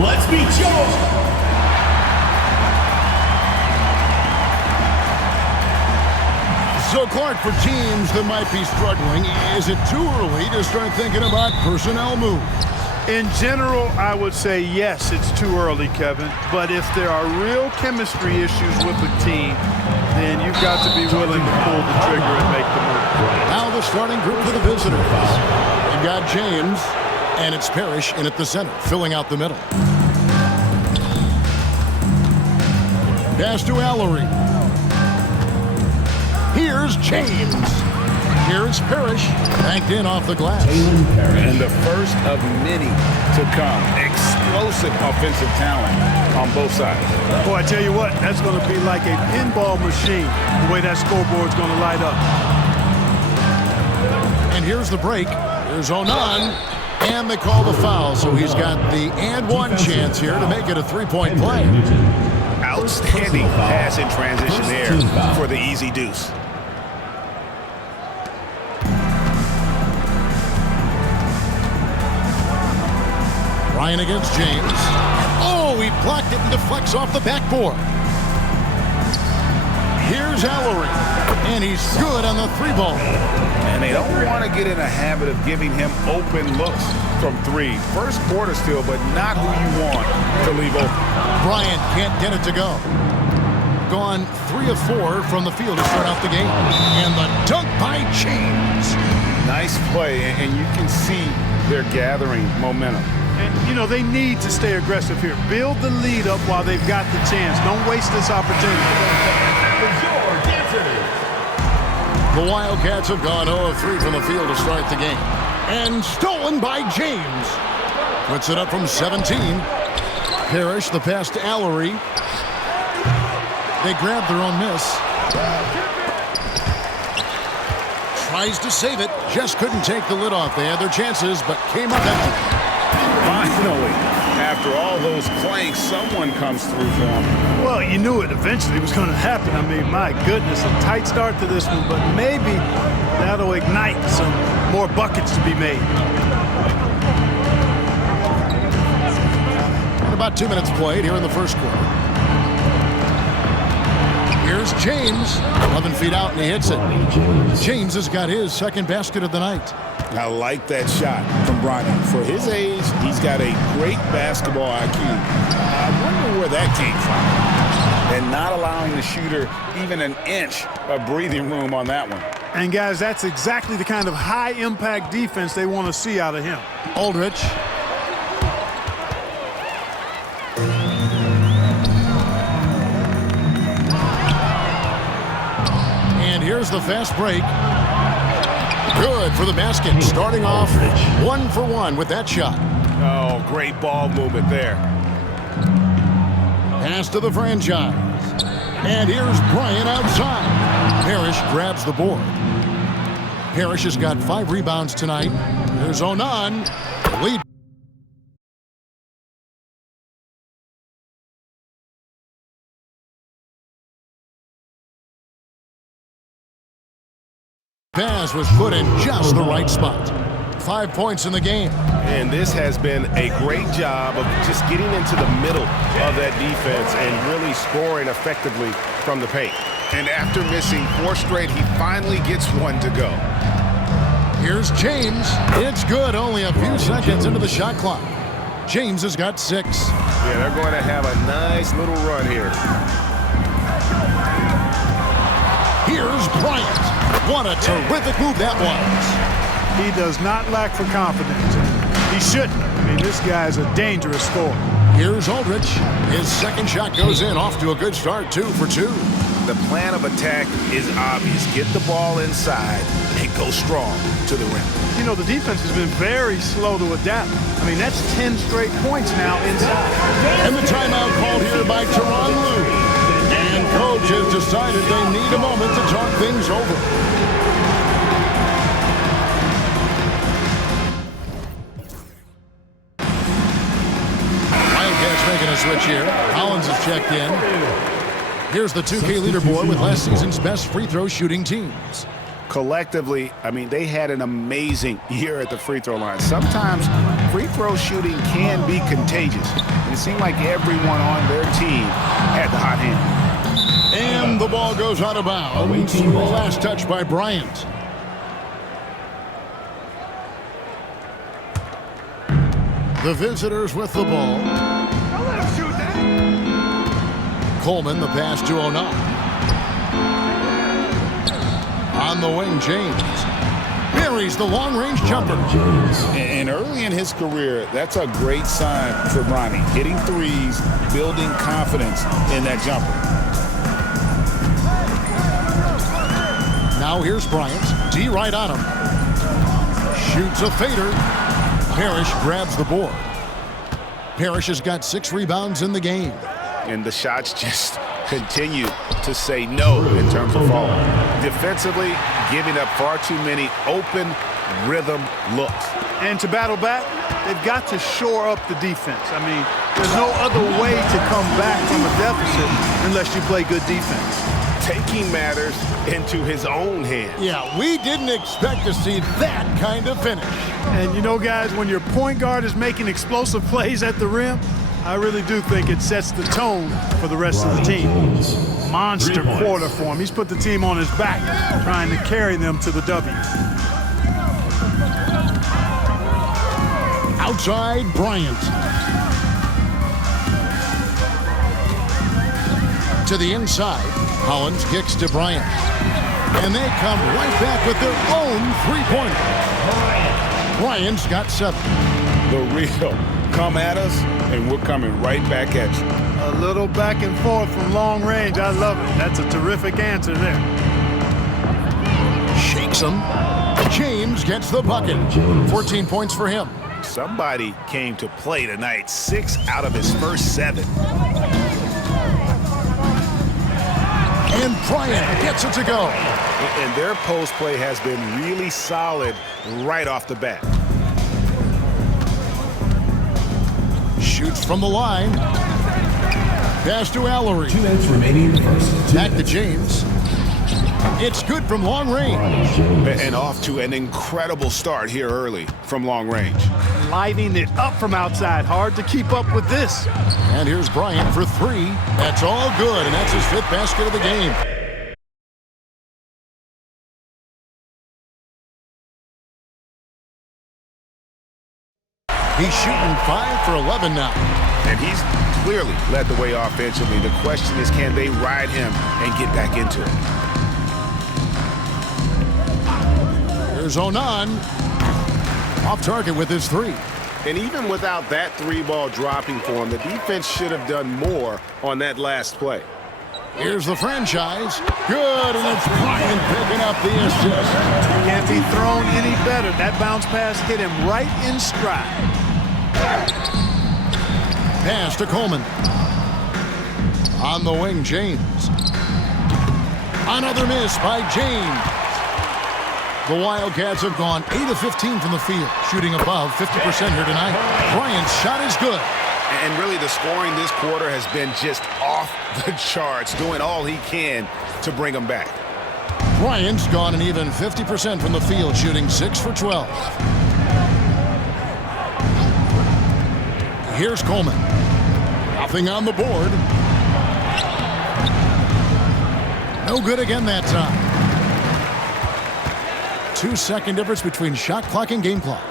Let's meet Joe. So, Clark, for teams that might be struggling, is it too early to start thinking about personnel moves? In general, I would say yes, it's too early, Kevin. But if there are real chemistry issues with the team, then you've got to be willing to pull the trigger and make the move. Now the starting group for the visitors. You've got James, and it's Parrish in at the center, filling out the middle. Pass to Allery. Here's James. Here's Parrish, banked in off the glass. And the first of many to come. Explosive offensive talent on both sides. Boy, I tell you what, that's going to be like a pinball machine, the way that scoreboard's going to light up. And here's the break. Here's Onan. And they call the foul, so he's got the and one chance here to make it a three-point play. Outstanding pass in transition there for the easy deuce. Bryant against James. Oh, he blocked it and deflects off the backboard. Here's Allery, and he's good on the three ball. And they don't want to get in a habit of giving him open looks from three. First quarter still, but not who you want to leave open. Bryant can't get it to go. Gone 3 of 4 from the field to start out the game. And the dunk by James. Nice play, and you can see they're gathering momentum. And, you know, they need to stay aggressive here. Build the lead up while they've got the chance. Don't waste this opportunity. The Wildcats have gone 0 of 3 from the field to start the game. And stolen by James. Puts it up from 17. Parrish, the pass to Allery. They grab their own miss. Tries to save it. Just couldn't take the lid off. They had their chances, but came up empty. Finally, after all those planks, someone comes through for him. Well, you knew it eventually was going to happen. I mean, my goodness, a tight start to this one, but maybe that'll ignite some more buckets to be made. And about 2 minutes played here in the first quarter. Here's James, 11 feet out, and he hits it. James has got his second basket of the night. I like that shot from Bryant. For his age, he's got a great basketball IQ. I wonder where that came from. And not allowing the shooter even an inch of breathing room on that one. And, guys, that's exactly the kind of high-impact defense they want to see out of him. Aldrich. And here's the fast break. Good for the basket. Starting off 1 for 1 with that shot. Oh, great ball movement there. Pass to the franchise. And here's Bryant outside. Parrish grabs the board. Parrish has got 5 rebounds tonight. There's Onan. Lead. Pass was put in just the right spot. 5 points in the game. And this has been a great job of just getting into the middle of that defense and really scoring effectively from the paint. And after missing 4 straight, he finally gets one to go. Here's James. It's good. Only a few seconds into the shot clock. James has got 6. Yeah, they're going to have a nice little run here. Here's Bryant. What a terrific move that was. He does not lack for confidence. He shouldn't. I mean, this guy's a dangerous scorer. Here's Aldrich. His second shot goes in. Off to a good start. 2 for 2. The plan of attack is obvious. Get the ball inside and go strong to the rim. You know, the defense has been very slow to adapt. I mean, that's 10 straight points now inside. And the timeout called here by Tyronn Lue. And coach has decided they need a moment to talk things over. Wildcats making a switch here. Collins has checked in. Here's the 2K leaderboard with last season's best free throw shooting teams. Collectively, I mean, they had an amazing year at the free throw line. Sometimes free throw shooting can be contagious. And it seemed like everyone on their team had the hot hand. And the ball goes out of bounds. Last touch by Bryant. The visitors with the ball. Don't let him shoot that. Coleman, the pass to 09. On the wing, James. Buries the long-range jumper. And early in his career, that's a great sign for Bronny. Hitting threes, building confidence in that jumper. Now here's Bryant. D right on him. Shoots a fader. Parrish grabs the board. Parrish has got 6 rebounds in the game. And the shots just continue to say no in terms of falling. Defensively, giving up far too many open rhythm looks. And to battle back, they've got to shore up the defense. I mean, there's no other way to come back from a deficit unless you play good defense. Taking matters into his own hands. Yeah, we didn't expect to see that kind of finish. And you know, guys, when your point guard is making explosive plays at the rim, I really do think it sets the tone for the rest of the team. Monster quarter for him. He's put the team on his back, trying to carry them to the W. Outside, Bryant. To the inside, Hollins kicks to Bryant. And they come right back with their own three-pointer. Bryant's got 7. The real come at us, and we're coming right back at you. A little back and forth from long range. I love it. That's a terrific answer there. Shakes him. James gets the bucket. 14 points for him. Somebody came to play tonight. 6 out of his first 7. And Bryant gets it to go. And their post play has been really solid right off the bat. Shoots from the line. Pass to Allery. 2 minutes remaining in the first. Back to James. It's good from long range. And off to an incredible start here early from long range. Lighting it up from outside. Hard to keep up with this. And here's Bryant for 3. That's all good, and that's his 5th basket of the game. He's shooting 5 for 11 now. And he's clearly led the way offensively. The question is, can they ride him and get back into it? Here's Onan. Off target with his 3. And even without that 3-ball dropping for him, the defense should have done more on that last play. Here's the franchise. Good, and it's Bryant picking up the assist. Can't be thrown any better. That bounce pass hit him right in stride. Pass to Coleman. On the wing, James. Another miss by James. The Wildcats have gone 8 of 15 from the field, shooting above 50% here tonight. Bryant's shot is good. And really, the scoring this quarter has been just off the charts, doing all he can to bring them back. Bryant's gone an even 50% from the field, shooting 6 for 12. Here's Coleman. Nothing on the board. No good again that time. 2-second difference between shot clock and game clock.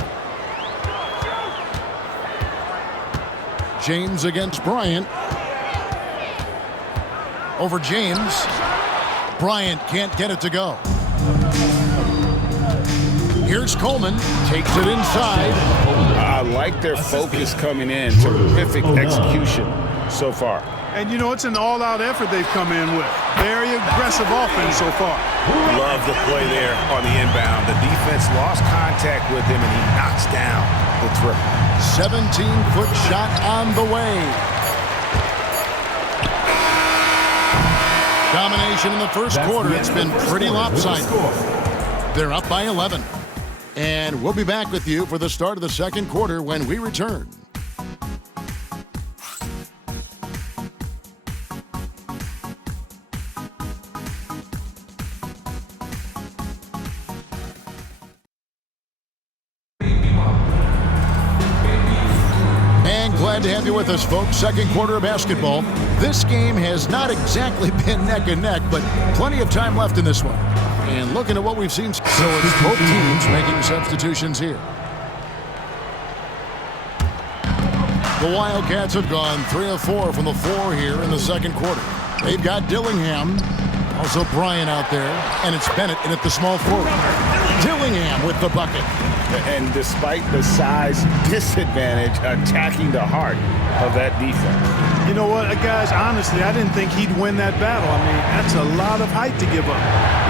James against Bryant. Over James. Bryant can't get it to go. Here's Coleman. Takes it inside. I like their focus coming in. Terrific execution so far. And, you know, it's an all-out effort they've come in with. Very aggressive offense so far. Love the play there on the inbound. The defense lost contact with him, and he knocks down the triple. 17-foot shot on the way. Domination in the first quarter. It's been pretty lopsided. They're up by 11. And we'll be back with you for the start of the second quarter when we return. Glad to have you with us, folks. Second quarter of basketball. This game has not exactly been neck and neck, but plenty of time left in this one. And looking at what we've seen, so it's both teams making substitutions here. The Wildcats have gone 3 of 4 from the floor here in the second quarter. They've got Dillingham, also Bryant out there, and it's Bennett in at the small forward. Dillingham with the bucket. And despite the size disadvantage, attacking the heart of that defense. You know what, guys, honestly, I didn't think he'd win that battle. I mean, that's a lot of height to give up.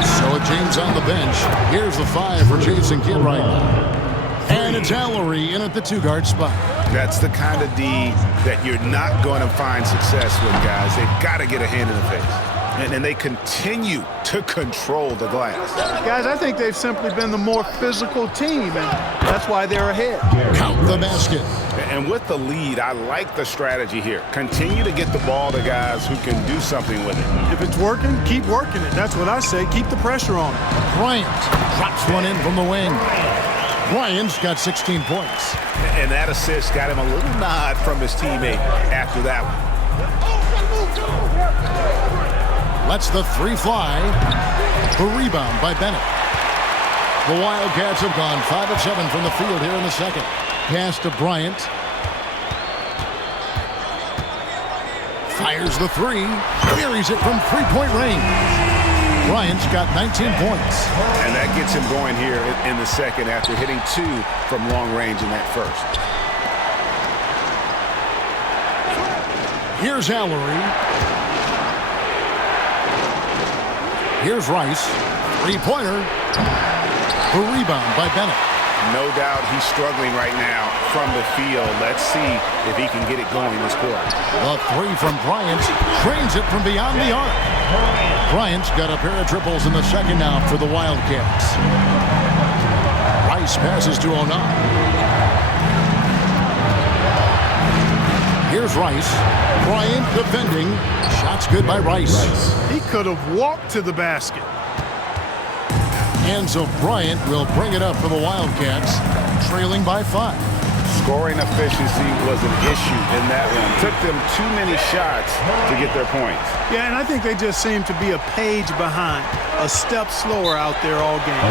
So James on the bench. Here's the 5 for Jason Kidd right now. And it's Ellery in at the 2-guard spot. That's the kind of D that you're not going to find success with, guys. They've got to get a hand in the face. And they continue to control the glass. Guys, I think they've simply been the more physical team, and that's why they're ahead. Count the basket. And with the lead, I like the strategy here. Continue to get the ball to guys who can do something with it. If it's working, keep working it. That's what I say. Keep the pressure on it. Bryant drops one in from the wing. Bryant's got 16 points. And that assist got him a little nod from his teammate after that one. Lets the 3 fly. The rebound by Bennett. The Wildcats have gone 5 of 7 from the field here in the second. Pass to Bryant. Fires the 3. Buries it from 3-point range. Bryant's got 19 points. And that gets him going here in the second after hitting 2 from long range in that first. Here's Ellery. Here's Rice. 3-pointer. The rebound by Bennett. No doubt he's struggling right now from the field. Let's see if he can get it going this quarter. The 3 from Bryant trains it from beyond the arc. Bryant's got a pair of triples in the second now for the Wildcats. Rice passes to O'Neill. Here's Rice. Bryant defending. Shots good by Rice. He could have walked to the basket. And so Bryant will bring it up for the Wildcats, trailing by 5. Scoring efficiency was an issue in that one. Took them too many shots to get their points. Yeah, and I think they just seem to be a page behind, a step slower out there all game.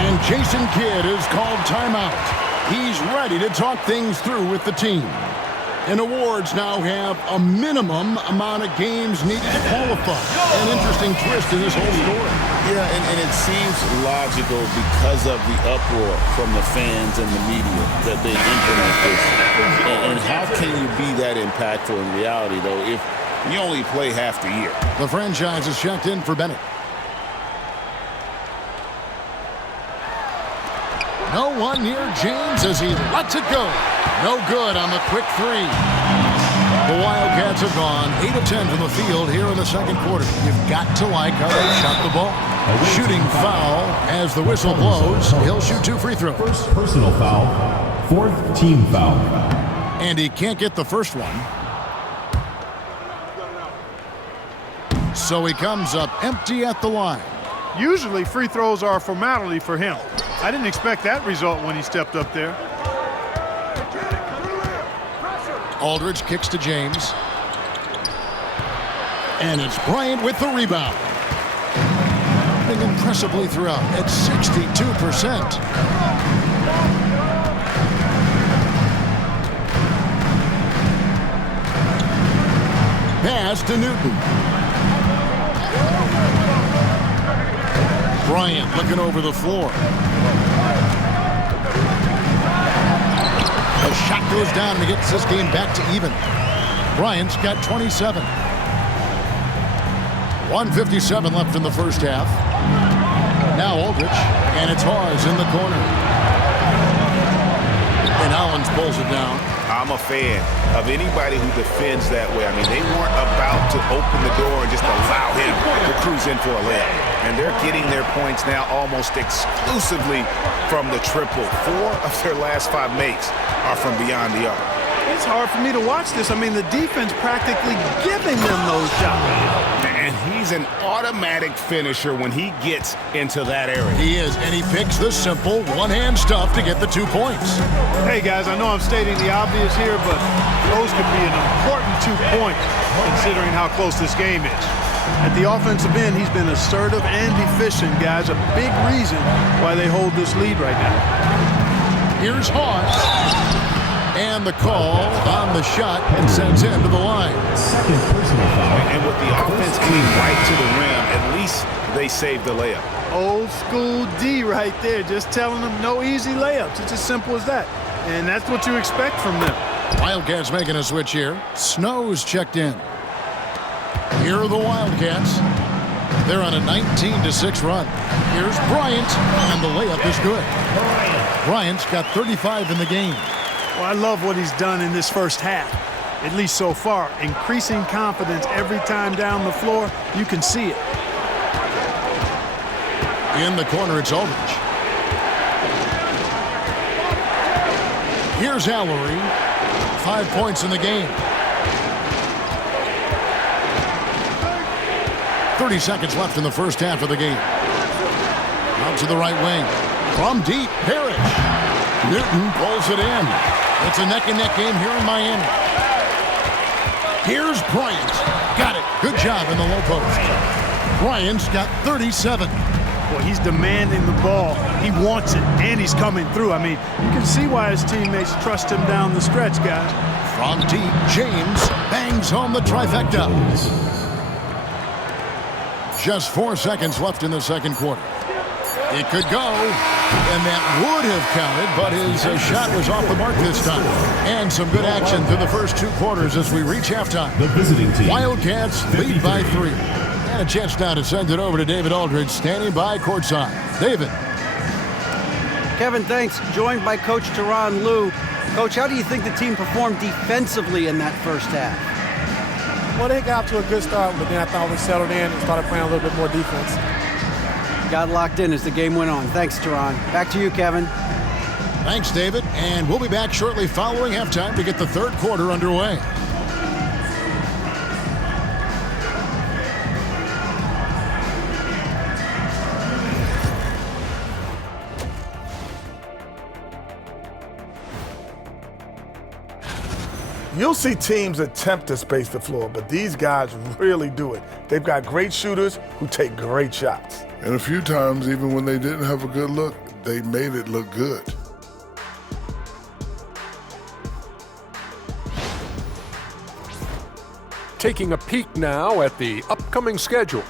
And Jason Kidd is called timeout. He's ready to talk things through with the team. And awards now have a minimum amount of games needed to qualify. An interesting twist in this whole story. Yeah, and it seems logical because of the uproar from the fans and the media that they implement this. And how can you be that impactful in reality, though, if you only play half the year? The franchise is checked in for Bennett. No one near James as he lets it go. No good on the quick 3. The Wildcats have gone 8 of 10 from the field here in the second quarter. You've got to like how they shot the ball. Shooting foul as the whistle blows. He'll shoot 2 free throws. First personal foul, 4th team foul. And he can't get the first one. So he comes up empty at the line. Usually free throws are a formality for him. I didn't expect that result when he stepped up there. Aldridge kicks to James. And it's Bryant with the rebound. Impressively throughout at 62%. Pass to Newton. Bryant looking over the floor. The shot goes down and he gets this game back to even. Bryant's got 27. 1:57 left in the first half. Now Aldridge, and it's Hawes in the corner. And Allens pulls it down. I'm a fan of anybody who defends that way. I mean, they weren't about to open the door and just allow him to cruise in for a layup. And they're getting their points now almost exclusively from the triple. 4 of their last 5 makes are from beyond the arc. It's hard for me to watch this. I mean, the defense practically giving them those shots. And he's an automatic finisher when he gets into that area. He is, and he picks the simple one-hand stuff to get the 2 points. Hey, guys, I know I'm stating the obvious here, but those could be an important 2 points considering how close this game is. At the offensive end, he's been assertive and efficient, guys. A big reason why they hold this lead right now. Here's Hawes. And the call on the shot and sends him to the line. Second personal foul. And with the offense getting right to the rim, at least they saved the layup. Old school D right there, just telling them no easy layups. It's as simple as that. And that's what you expect from them. Wildcats making a switch here. Snow's checked in. Here are the Wildcats. They're on a 19-6 run. Here's Bryant, and the layup is good. Bryant's got 35 in the game. Well, I love what he's done in this first half, at least so far. Increasing confidence every time down the floor. You can see it. In the corner, it's Aldridge. Here's Allery. 5 points in the game. 30 seconds left in the first half of the game. Out to the right wing. From deep, Parrish. Newton pulls it in. It's a neck-and-neck game here in Miami. Here's Bryant. Got it. Good job in the low post. Bryant's got 37. Boy, he's demanding the ball. He wants it, and he's coming through. I mean, you can see why his teammates trust him down the stretch, guys. From deep, James bangs home the trifecta. Just 4 seconds left in the second quarter. It could go, and that would have counted, but his shot was off the mark this time. And some good action through the first 2 quarters as we reach halftime. The visiting team. Wildcats lead by 3. And a chance now to send it over to David Aldridge, standing by courtside. David. Kevin, thanks. Joined by Coach Tyronn Lue. Coach, how do you think the team performed defensively in that first half? Well, they got off to a good start, but then I thought we settled in and started playing a little bit more defense. Got locked in as the game went on. Thanks, Tyronn. Back to you, Kevin. Thanks, David. And we'll be back shortly following halftime to get the third quarter underway. You'll see teams attempt to space the floor, but these guys really do it. They've got great shooters who take great shots. And a few times, even when they didn't have a good look, they made it look good. Taking a peek now at the upcoming schedule.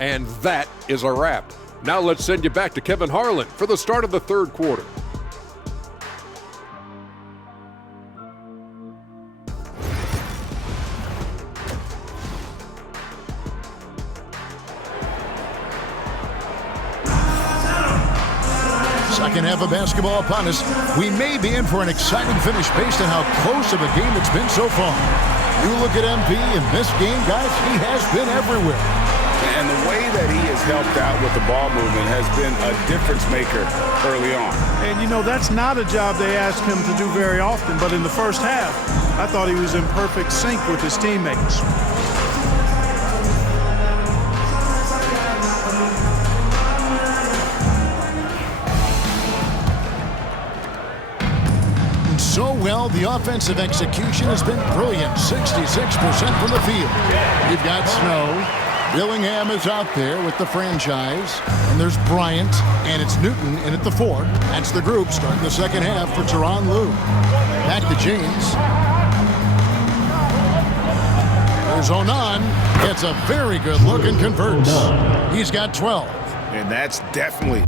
And that is a wrap. Now let's send you back to Kevin Harlan for the start of the third quarter. Second half of basketball upon us. We may be in for an exciting finish based on how close of a game it's been so far. You look at MP in this game, guys, he has been everywhere. And the way that he has helped out with the ball movement has been a difference maker early on. And, you know, that's not a job they ask him to do very often, but in the first half, I thought he was in perfect sync with his teammates. So well, the offensive execution has been brilliant. 66% from the field. You've got Snow. Dillingham is out there with the franchise. And there's Bryant, and it's Newton in at the 4. That's the group starting the second half for Tyronn Lue. Back to James. There's Onan. Gets a very good look and converts. He's got 12. And that's definitely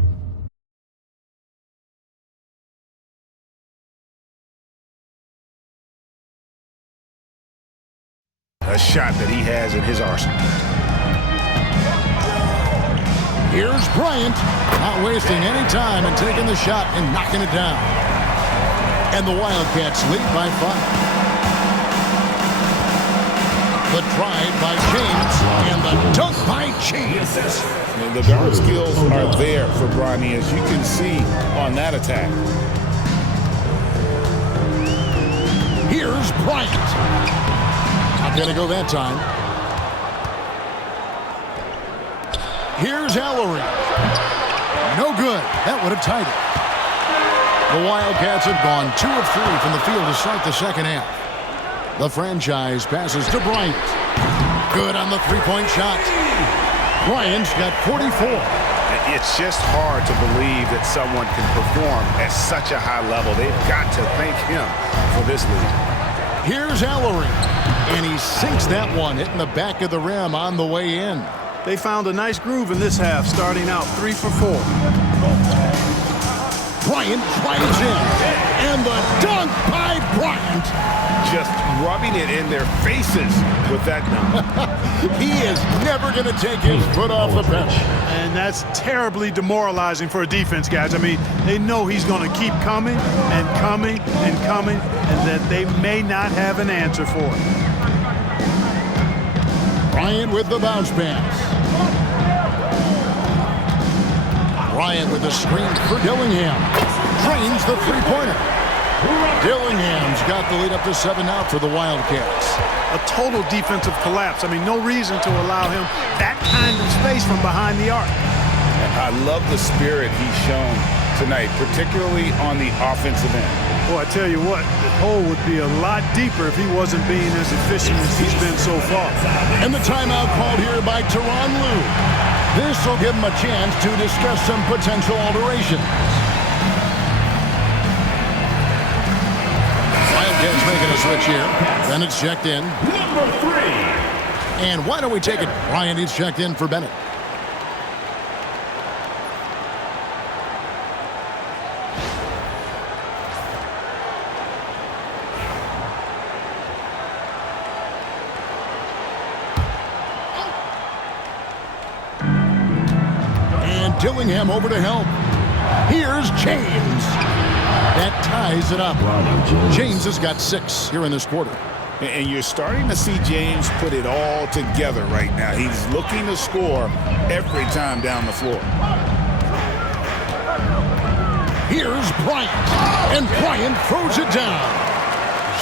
a shot that he has in his arsenal. Here's Bryant, not wasting any time and taking the shot and knocking it down. And the Wildcats lead by 5. The drive by James and the dunk by James. And the guard skills are there for Bryant, as you can see on that attack. Here's Bryant. Not going to go that time. Here's Ellery. No good. That would have tied it. The Wildcats have gone 2 of 3 from the field to start the second half. The franchise passes to Bryant. Good on the three-point shot. Bryant's got 44. It's just hard to believe that someone can perform at such a high level. They've got to thank him for this lead. Here's Ellery. And he sinks that one, hitting the back of the rim on the way in. They found a nice groove in this half, starting out 3 for 4. Bryant drives in. And the dunk by Bryant. Just rubbing it in their faces with that dunk. He is never going to take his foot off the bench. And that's terribly demoralizing for a defense, guys. I mean, they know he's going to keep coming and coming and coming, and that they may not have an answer for it. Bryant with the bounce pass. Bryant with the screen for Dillingham. Drains the three-pointer. Dillingham's got the lead up to 7 now for the Wildcats. A total defensive collapse. I mean, no reason to allow him that kind of space from behind the arc. I love the spirit he's shown tonight, particularly on the offensive end. Boy, I tell you what, the hole would be a lot deeper if he wasn't being as efficient as he's been so far. And the timeout called here by Tyronn Lue. This will give him a chance to discuss some potential alterations. Wildcats making a switch here. Bennett's checked in. Number 3. And why don't we take it? Bryant is checked in for Bennett. Dillingham over to help. Here's James. That ties it up. James has got 6 here in this quarter. And you're starting to see James put it all together right now. He's looking to score every time down the floor. Here's Bryant. And Bryant throws it down.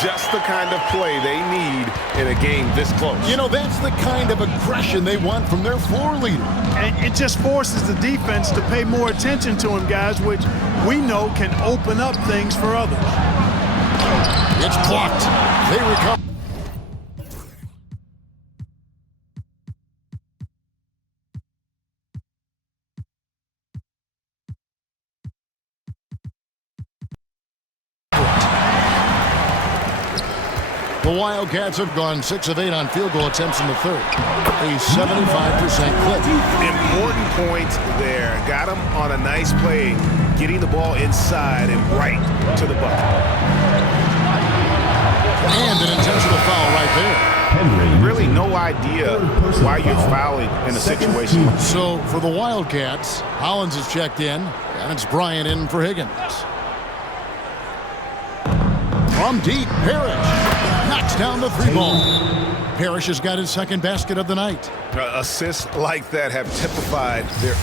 Just the kind of play they need in a game this close. You know, that's the kind of aggression they want from their floor leader. And it just forces the defense to pay more attention to him, guys, which we know can open up things for others. It's blocked. They recover. The Wildcats have gone 6 of 8 on field goal attempts in the third. A 75% clip. Important points there. Got him on a nice play, getting the ball inside and right to the bucket. And an intentional foul right there. Really no idea why you're fouling in a situation. So for the Wildcats, Hollins is checked in, and it's Bryant in for Higgins. From deep, Parrish knocks down the 3-ball. Parrish has got his second basket of the night. Assists like that have typified their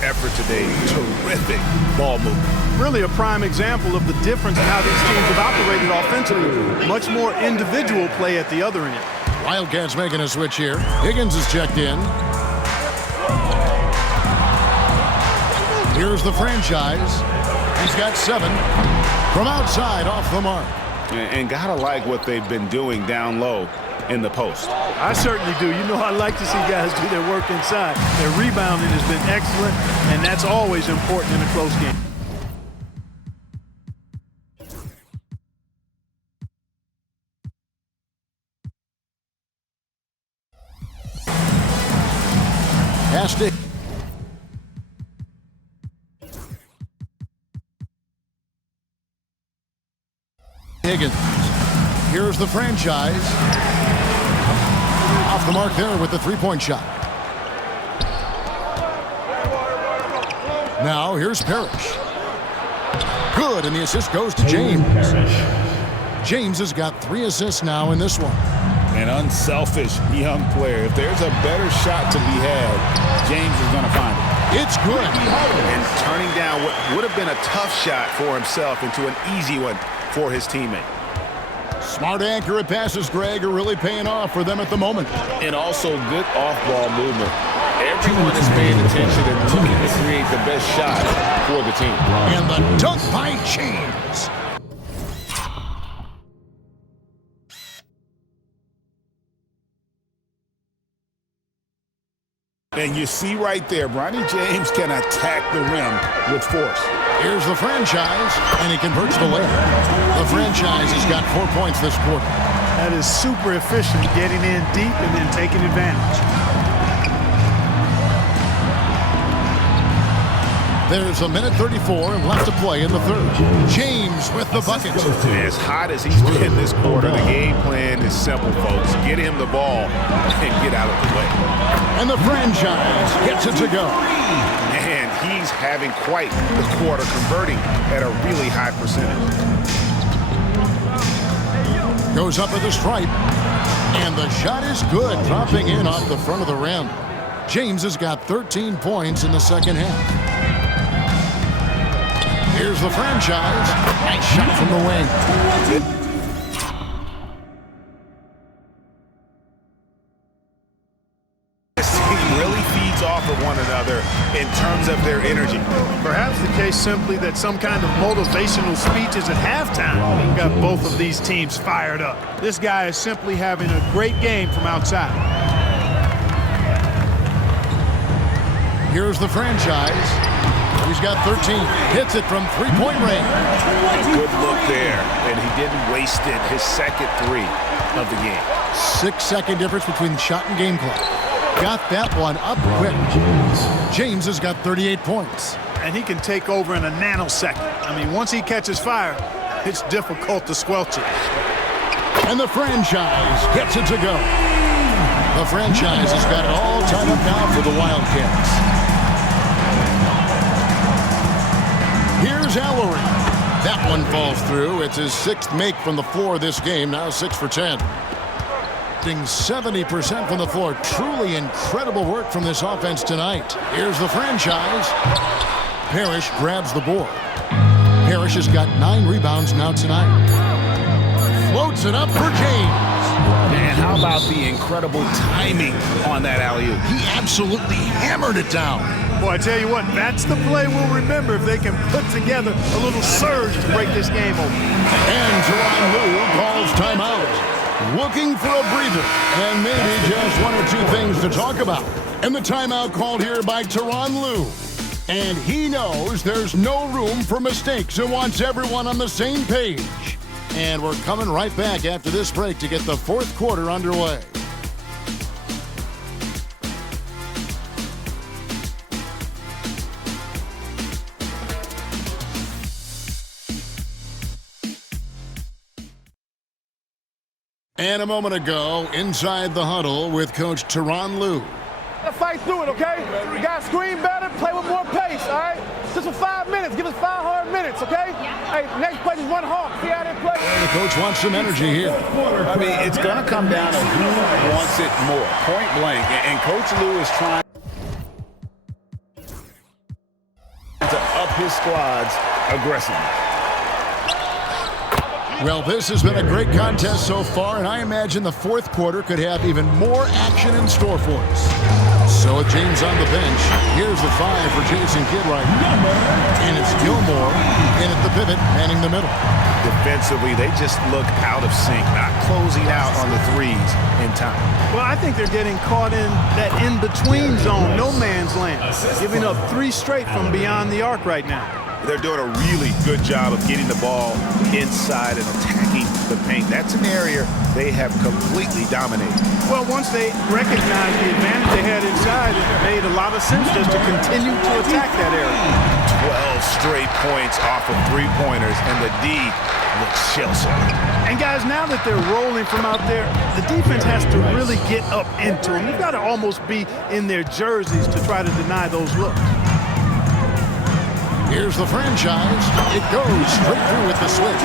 effort today. Terrific ball movement. Really a prime example of the difference in how these teams have operated offensively. Much more individual play at the other end. Wildcats making a switch here. Higgins is checked in. Here's the franchise. He's got 7 from outside off the mark. And gotta like what they've been doing down low in the post. I certainly do. You know, I like to see guys do their work inside. Their rebounding has been excellent, and that's always important in a close game. Pass to Higgins. Here's the franchise. Off the mark there with the 3-point shot. Now here's Parrish. Good, and the assist goes to James. James has got 3 assists now in this one. An unselfish young player. If there's a better shot to be had, James is going to find it. It's good. And turning down what would have been a tough shot for himself into an easy one for his teammate. Smart, accurate passes, Greg, are really paying off for them at the moment. And also good off-ball movement. Everyone is paying attention and looking to create the best shot for the team. And the dunk by James. And you see right there, Bronny James can attack the rim with force. Here's the franchise, and he converts the layup. The franchise has got 4 points this quarter. That is super efficient, getting in deep and then taking advantage. There's a minute 34 left to play in the third. James with the bucket. As hot as he's been this quarter, the game plan is simple, folks. Get him the ball and get out of the way. And the franchise gets it to go. Man, he's having quite the quarter, converting at a really high percentage. Goes up at the stripe. And the shot is good, dropping in off the front of the rim. James has got 13 points in the second half. Here's the franchise. Nice shot from the wing. This team really feeds off of one another in terms of their energy. Perhaps the case simply that some kind of motivational speech is at halftime. Got both of these teams fired up. This guy is simply having a great game from outside. Here's the franchise. He's got 13. Hits it from three-point range. Good look there, and he didn't waste it. His second three of the game. 6-second difference between shot and game clock. Got that one up quick. James has got 38 points. And he can take over in a nanosecond. I mean, once he catches fire, it's difficult to squelch it. And the franchise gets it to go. The franchise has got it all tied up now for the Wildcats. Here's Allery. That one falls through. It's his sixth make from the floor this game, now 6 for 10. Shooting 70% from the floor. Truly incredible work from this offense tonight. Here's the franchise. Parrish grabs the board. Parrish has got 9 rebounds now tonight. Floats it up for James. And how about the incredible timing on that alley-oop? He absolutely hammered it down. Boy, I tell you what, that's the play we'll remember if they can put together a little surge to break this game open. And Tyronn Lue calls timeout. Looking for a breather and maybe just 1 or 2 things to talk about. And the timeout called here by Tyronn Lue. And he knows there's no room for mistakes and wants everyone on the same page. And we're coming right back after this break to get the fourth quarter underway. And a moment ago, inside the huddle with Coach Tyronn Lue. Fight through it, okay? You guys scream better, play with more pace, all right? Just for 5 minutes. Give us 5 hard minutes, okay? Hey, next play is run hard. See how they play? The coach wants some energy here. I mean, it's going to come down to who wants it more, point blank. And Coach Lue is trying to up his squads aggressively. Well, this has been a great contest so far, and I imagine the fourth quarter could have even more action in store for us. So with James on the bench, here's the 5 for Jason Kidd right now. And it's Gilmore in at the pivot, manning the middle. Defensively, they just look out of sync, not closing out on the threes in time. Well, I think they're getting caught in that in-between zone, no man's land, giving up 3 straight from beyond the arc right now. They're doing a really good job of getting the ball inside and attacking the paint. That's an area they have completely dominated. Well, once they recognized the advantage they had inside, it made a lot of sense just to continue to attack that area. 12 straight points off of 3-pointers, and the D looks shell-shocked. And guys, now that they're rolling from out there, the defense has to really get up into them. You've got to almost be in their jerseys to try to deny those looks. Here's the franchise. It goes straight through with the switch.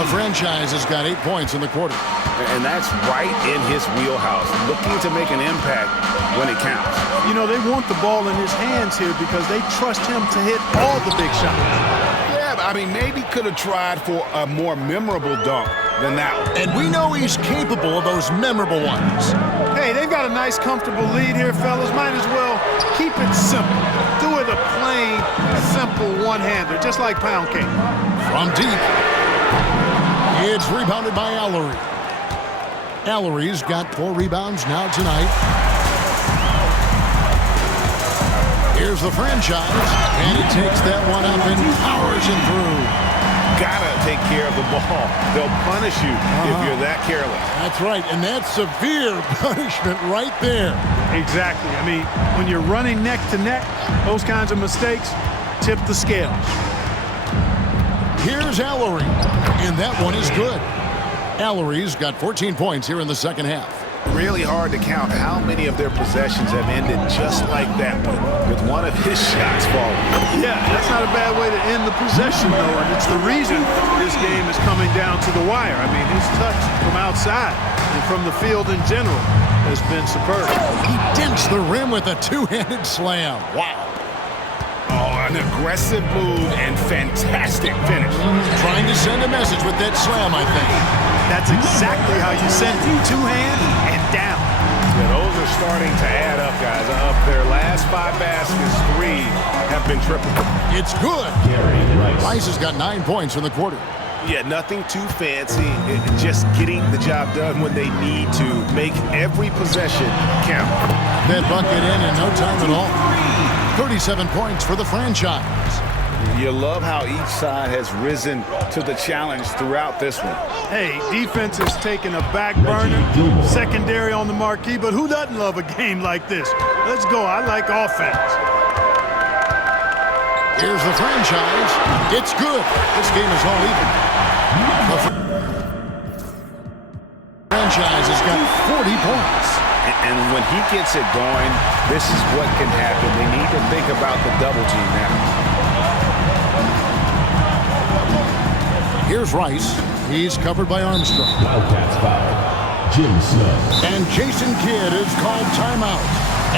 The franchise has got 8 points in the quarter. And that's right in his wheelhouse, looking to make an impact when it counts. You know, they want the ball in his hands here because they trust him to hit all the big shots. Yeah, but I mean, maybe could have tried for a more memorable dunk than that one. And we know he's capable of those memorable ones. Hey, they've got a nice, comfortable lead here, fellas. Might as well keep it simple. Do it a plain, simple one-hander, just like pound cake. From deep, it's rebounded by Allery. Allery's got 4 rebounds now tonight. Here's the franchise, and he takes that one up and powers it through. Gotta take care of the ball. They'll punish you if you're that careless. That's right, and that's severe punishment right there. Exactly. I mean, when you're running neck to neck, those kinds of mistakes tip the scales. Here's Allery, and that one is good. Allery's got 14 points here in the second half. Really hard to count how many of their possessions have ended just like that one, with one of his shots falling. Yeah, that's not a bad way to end the possession, though, and it's the reason this game is coming down to the wire. I mean, his touch from outside and from the field in general has been superb. He dents the rim with a two-handed slam. Wow. Oh, an aggressive move and fantastic finish. Trying to send a message with that slam, I think. That's exactly how you send it. Two-hand and down. Yeah, those are starting to add up, guys. Of their last 5 baskets, 3 have been triple. It's good. Rice has got 9 points in the quarter. Yeah, nothing too fancy. Just getting the job done when they need to. Make every possession count. That bucket in no time at all. 37 points for the franchise. You love how each side has risen to the challenge throughout this one. Hey, defense is taking a back burner, secondary on the marquee, but who doesn't love a game like this? Let's go. I like offense. Here's the franchise. It's good. This game is all even. The franchise has got 40 points. And when he gets it going, this is what can happen. They need to think about the double team now. Here's Rice. He's covered by Armstrong. Wildcats foul. Jim Snow. And Jason Kidd is called timeout.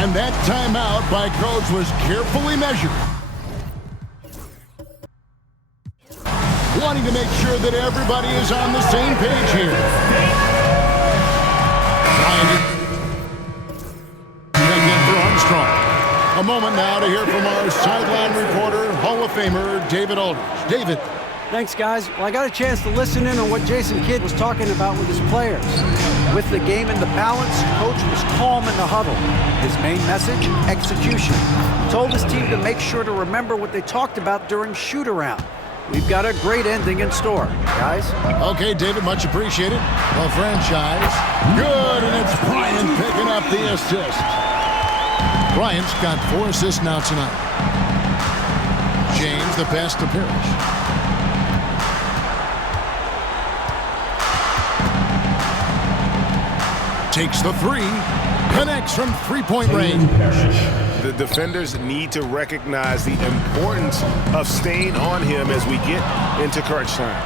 And that timeout by coach was carefully measured. Wanting to make sure that everybody is on the same page here. Check in for Armstrong. A moment now to hear from our sideline reporter, Hall of Famer David Aldridge. David. Thanks, guys. Well, I got a chance to listen in on what Jason Kidd was talking about with his players. With the game in the balance, coach was calm in the huddle. His main message, execution. He told his team to make sure to remember what they talked about during shoot-around. We've got a great ending in store, guys. Okay, David, much appreciated. The franchise, good, and it's Bryant picking up the assist. Bryant's got 4 assists now tonight. James, the pass to Parrish. Takes the 3, connects from three-point range. The defenders need to recognize the importance of staying on him as we get into crunch time.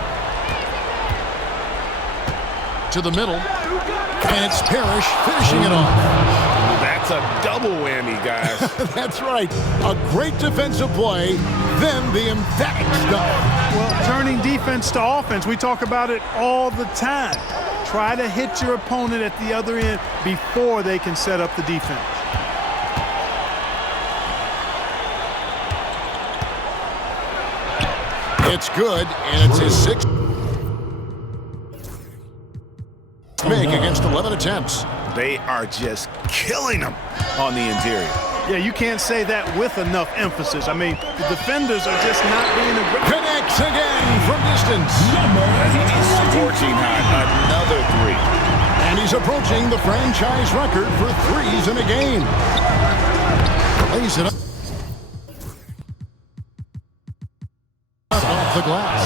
To the middle, and it's Parrish finishing it off. That's a double whammy, guys. That's right. A great defensive play, then the emphatic stuff. Well, turning defense to offense, we talk about it all the time. Try to hit your opponent at the other end before they can set up the defense. It's good, and it's his 6th make against 11 attempts. They are just killing them on the interior. Yeah, you can't say that with enough emphasis. I mean, the defenders are just not being aggressive. Connects again from distance. He's scorching hot. Another 3. And he's approaching the franchise record for 3s in a game. Lays it up. Off the glass.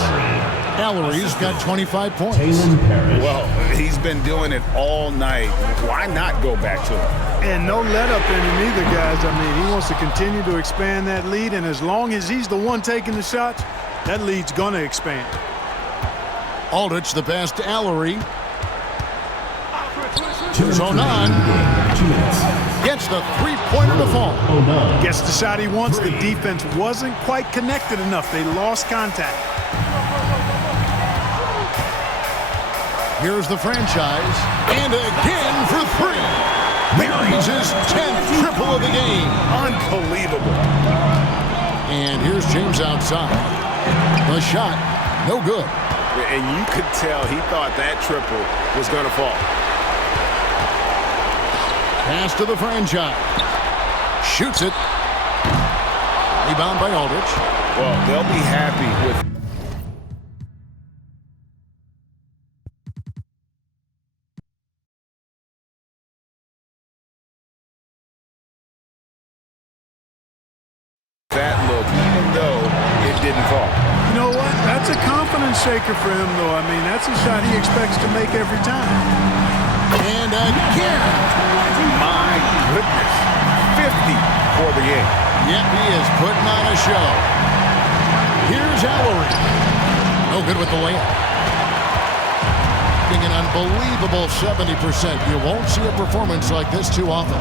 Allery's got 25 points. Well, he's been doing it all night. Why not go back to him? And no let up in him either, guys. I mean, he wants to continue to expand that lead, and as long as he's the one taking the shots, that lead's going to expand. Aldridge, the pass to Allery. Here's Onan. Gets the three-pointer to fall. Gets the shot he wants. The defense wasn't quite connected enough. They lost contact. Here's the franchise. And again for three. Marries his 10th triple of the game. Unbelievable. And here's James outside. The shot, no good. And you could tell he thought that triple was going to fall. Pass to the franchise. Shoots it. Rebound by Aldridge. Well, they'll be happy with that look, even though it didn't fall. You know what? That's a confidence shaker for him, though. I mean, that's a shot he expects to make every time. And again. My goodness. 50 for the game. Yep, he is putting on a show. Here's Allery. No good with the layup. Being an unbelievable 70%. You won't see a performance like this too often.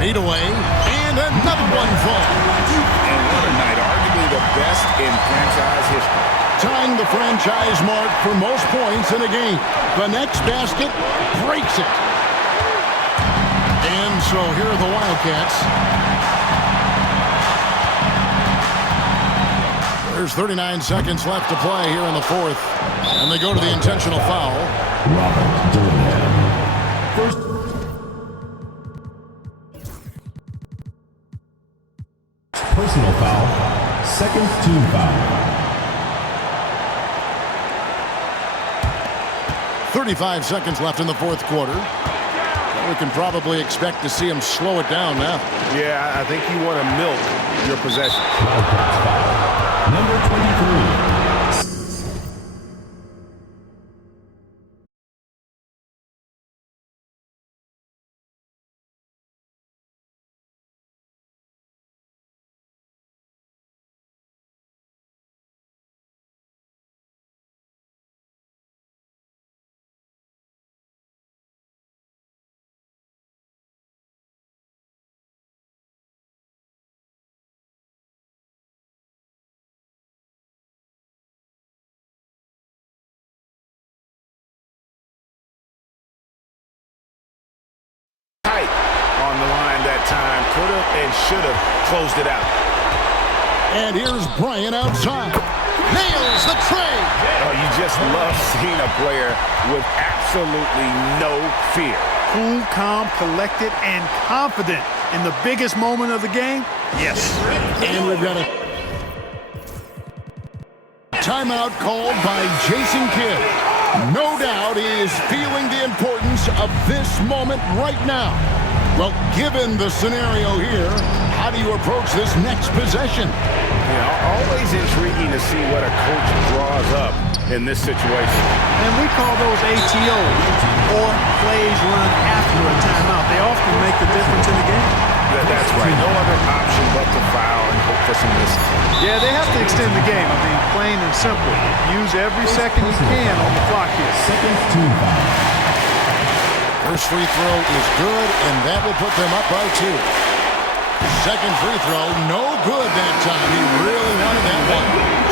Fade away. And another one falls. And what a night. Arguably the best in franchise history. Tying the franchise mark for most points in a game. The next basket breaks it. And so here are the Wildcats. There's 39 seconds left to play here in the fourth. And they go to the intentional foul. Robert Durham. First. Personal foul. Second team foul. 35 seconds left in the fourth quarter. We can probably expect to see him slow it down now. Yeah, I think you want to milk your possession. Number 23. On the line that time, could have and should have closed it out. And here's Bryant outside. Nails the trade. Oh, you just love seeing a player with absolutely no fear. Cool, calm, collected, and confident in the biggest moment of the game. Yes. And we've got a timeout called by Jason Kidd. No doubt he is feeling the importance of this moment right now. Well, given the scenario here, how do you approach this next possession? You know, always intriguing to see what a coach draws up in this situation. And we call those ATOs, or plays run after a timeout. They often make the difference in the game. That's right. No other option but to foul and hope for some misses. Yeah, they have to extend the game. I mean, plain and simple. Use every second you can on the clock here. Second team foul. First free throw is good, and that will put them up by 2. Second free throw, no good that time. He really wanted that one.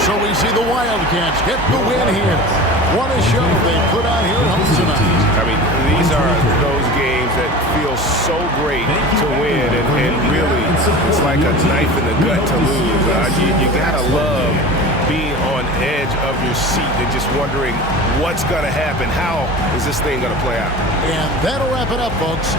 So we see the Wildcats get the win here. What a show they put on here tonight. I mean, these are those games that feel so great to win, and really, it's like a knife in the gut to lose. You gotta love being on edge of your seat and just wondering what's gonna happen. How is this thing gonna play out? And that'll wrap it up, folks.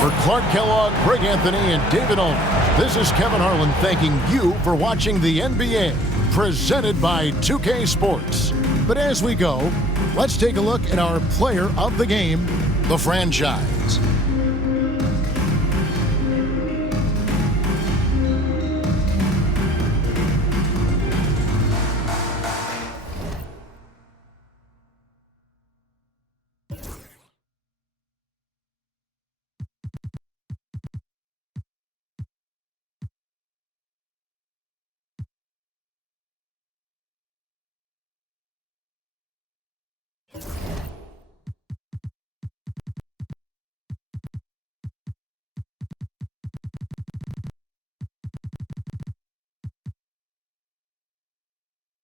For Clark Kellogg, Greg Anthony, and David Ulmer, this is Kevin Harlan thanking you for watching the NBA, presented by 2K Sports. But as we go, let's take a look at our player of the game, the franchise.